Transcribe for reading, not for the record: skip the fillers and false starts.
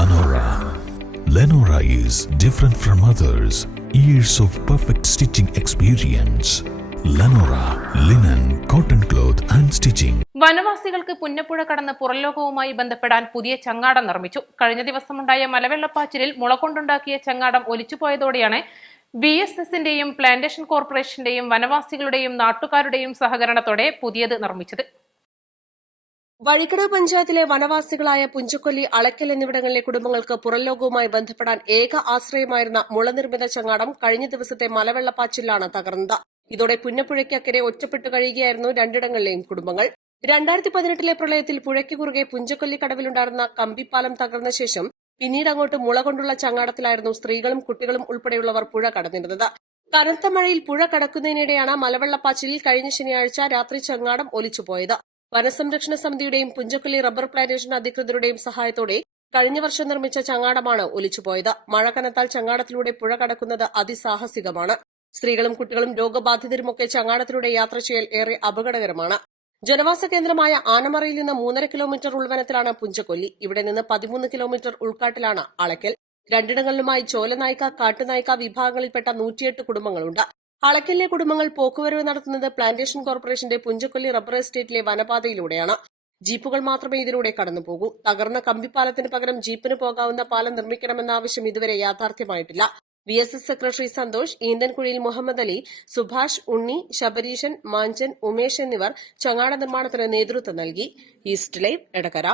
Lenora. Lenora is different from others. Years of perfect stitching experience. Lenora, linen, cotton cloth and stitching. വനവാസികൾക്ക് Punnappuzha കടന്ന് പുറംലോകവുമായി ബന്ധപ്പെടാൻ പുതിയ ചങ്ങാടം നിർമ്മിച്ചു. കഴിഞ്ഞ ദിവസമുണ്ടായ മലവെള്ളപ്പാച്ചിലിൽ മുളകൊണ്ടുണ്ടാക്കിയ ചങ്ങാടം ഒലിച്ചുപോയതോടെയാണ് BSSന്റെയും plantation കോർപ്പറേഷന്റെയും വനവാസികളുടെയും നാട്ടുകാരുടെയും സഹകരണത്തോടെ പുതിയത് നിർമ്മിച്ചത്. വഴിക്കടവ് പഞ്ചായത്തിലെ വനവാസികളായ പുഞ്ചക്കൊല്ലി, അളക്കൽ എന്നിവിടങ്ങളിലെ കുടുംബങ്ങൾക്ക് പുറംലോകവുമായി ബന്ധപ്പെടാൻ ഏക ആശ്രയമായിരുന്ന മുളനിർമ്മിത ചങ്ങാടം കഴിഞ്ഞ ദിവസത്തെ മലവെള്ളപ്പാച്ചിലാണ് തകർന്നത്. ഇതോടെ പുന്നപ്പുഴയ്ക്കക്കരെ ഒറ്റപ്പെട്ടു കഴിയുകയായിരുന്നു രണ്ടിടങ്ങളിലെയും കുടുംബങ്ങൾ. 2018 പ്രളയത്തിൽ പുഴയ്ക്ക് കുറുകെ പുഞ്ചക്കൊല്ലി കടവിലുണ്ടായിരുന്ന കമ്പിപ്പാലം തകർന്ന ശേഷം പിന്നീട് അങ്ങോട്ട് മുള കൊണ്ടുള്ള ചങ്ങാടത്തിലായിരുന്നു സ്ത്രീകളും കുട്ടികളും ഉൾപ്പെടെയുള്ളവർ പുഴ കടന്നിരുന്നത്. കനത്ത മഴയിൽ പുഴ കടക്കുന്നതിനിടെയാണ് മലവെള്ളപ്പാച്ചിലിൽ കഴിഞ്ഞ ശനിയാഴ്ച രാത്രി ചങ്ങാടം ഒലിച്ചുപോയത്. വനസംരക്ഷണ സമിതിയുടെയും പുഞ്ചക്കൊല്ലി റബ്ബർ പ്ലാന്റേഷൻ അധികൃതരുടെയും സഹായത്തോടെ കഴിഞ്ഞ വർഷം നിർമ്മിച്ച ചങ്ങാടമാണ് ഒലിച്ചുപോയത്. മഴ കനത്താൽ ചങ്ങാടത്തിലൂടെ പുഴ കടക്കുന്നത് അതിസാഹസികമാണ്. സ്ത്രീകളും കുട്ടികളും രോഗബാധിതരുമൊക്കെ ചങ്ങാടത്തിലൂടെ യാത്ര ചെയ്യൽ ഏറെ അപകടകരമാണ്. ജനവാസ കേന്ദ്രമായ ആനമറയിൽ നിന്ന് 3.5 കിലോമീറ്റർ ഉൾവനത്തിലാണ് പുഞ്ചക്കൊല്ലി. ഇവിടെ നിന്ന് 13 കിലോമീറ്റർ ഉൾക്കാട്ടിലാണ് അളക്കൽ. രണ്ടിടങ്ങളിലുമായി ചോലനായ്ക്ക, കാട്ടുനായ്ക്ക വിഭാഗങ്ങളിൽപ്പെട്ട 108 കുടുംബങ്ങളുണ്ട്. അളക്കലിലെ കുടുംബങ്ങൾ പോക്കുവരവ് നടത്തുന്നത് പ്ലാന്റേഷൻ കോർപ്പറേഷന്റെ പുഞ്ചക്കൊല്ലി റബ്ബർ എസ്റ്റേറ്റിലെ വനപാതയിലൂടെയാണ്. ജീപ്പുകൾ മാത്രമേ ഇതിലൂടെ കടന്നുപോകൂ. തകർന്ന കമ്പിപ്പാലത്തിന് പകരം ജീപ്പിന് പോകാവുന്ന പാലം നിർമ്മിക്കണമെന്ന ആവശ്യം ഇതുവരെ യാഥാർത്ഥ്യമായിട്ടില്ല. BSS സെക്രട്ടറി സന്തോഷ്, ഈന്തൻകുഴിയിൽ മുഹമ്മദ് അലി, സുഭാഷ്, ഉണ്ണി, ശബരീശൻ, മാഞ്ചൻ, ഉമേഷ് എന്നിവർ ചങ്ങാട നിർമ്മാണത്തിന് നേതൃത്വം നൽകി. East live, Edakkara.